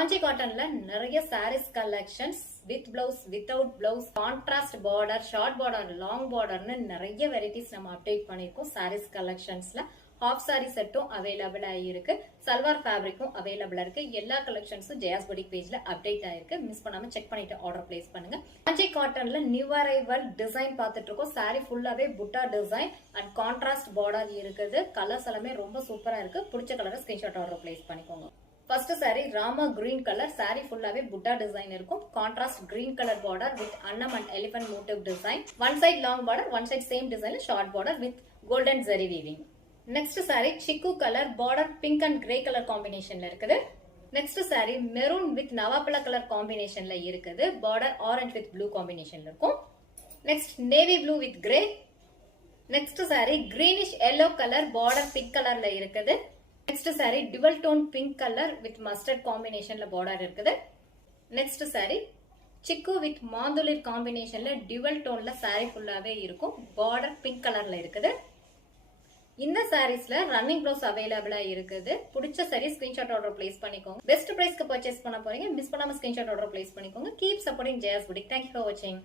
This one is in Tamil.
காஞ்சி காட்டன்ல நிறைய sarees collections with blouse, without blouse, contrast border, short border, long borderன்னு நிறைய வெரைட்டிஸ் நம்ம அப்டேட் பண்ணிருக்கோம். sarees collectionsல half saree செட்டும் அவைலபிள் ஆயிருக்கு, சல்வார் ஃபேப்ரிக்கும் அவைலபிளா இருக்கு. எல்லா கலெக்ஷன்ஸும் ஜெயாஸ் பொட்டிக் பேஜ்ல அப்டேட் ஆயிருக்கு. மிஸ் பண்ணாம செக் பண்ணிட்டு ஆர்டர் பிளேஸ் பண்ணுங்க. காஞ்சி காட்டன்ல நியூ அரைவல் டிசைன் பார்த்துட்டு இருக்கோம். saree ஃபுல்லாவே புட்டா டிசைன் அண்ட் கான்ட்ராஸ்ட் பார்டர் இருக்குது. கலர்ஸ் எல்லாமே ரொம்ப சூப்பரா இருக்கு. பிடிச்ச கலரை ஸ்கிரீன்ஷாட் ஆர்டர் பிளேஸ் பண்ணிக்கோங்க. First saree Rama green colour. saree ஃபுல்லாவே புட்டா டிசைன் இருக்கும். Contrast green colour border with அன்னம் and elephant motive design. One side long border, one side same டிசைன்ல short border with golden zari weaving. Next saree சிக்கு colour, border pink and grey colour காம்பினேஷன்ல இருக்குது. நெக்ஸ்ட் saree மெரூன் வித் நவாப்பழ கலர் காம்பினேஷன்ல இருக்குது. பார்டர் ஆரஞ்சு வித் ப்ளூ காம்பினேஷன்ல இருக்கும். Next navy blue with grey. Next saree greenish yellow colour, border pink கலர்ல இருக்குது. Next saree dual tone pink colour with mustard காம்பினேஷன்ல பார்டர் இருக்குது. நெக்ஸ்ட் saree சிக்கு வித் மாந்துளிர் காம்பினேஷன்ல dual டோன்ல saree ஃபுல்லாவே இருக்கும். பார்டர் பிங்க் கலர்ல இருக்குது. இந்த சாரீஸ்ல ரன்னிங் ப்ளவுஸ் அவைலபிளா இருக்குது. பிடிச்ச saree ஸ்கிரீன்ஷாட் ஆர்டர் பிளேஸ் பண்ணிக்கோங்க. பெஸ்ட் பிரைஸ்க்கு பர்ச்சேஸ் பண்ண போறீங்க, மிஸ் பண்ணாம ஸ்கிரீன்ஷாட் ஆர்டர் பிளேஸ் பண்ணிக்கோங்க. Keep supporting Jaya's boutique. Thank you for வாட்சிங்.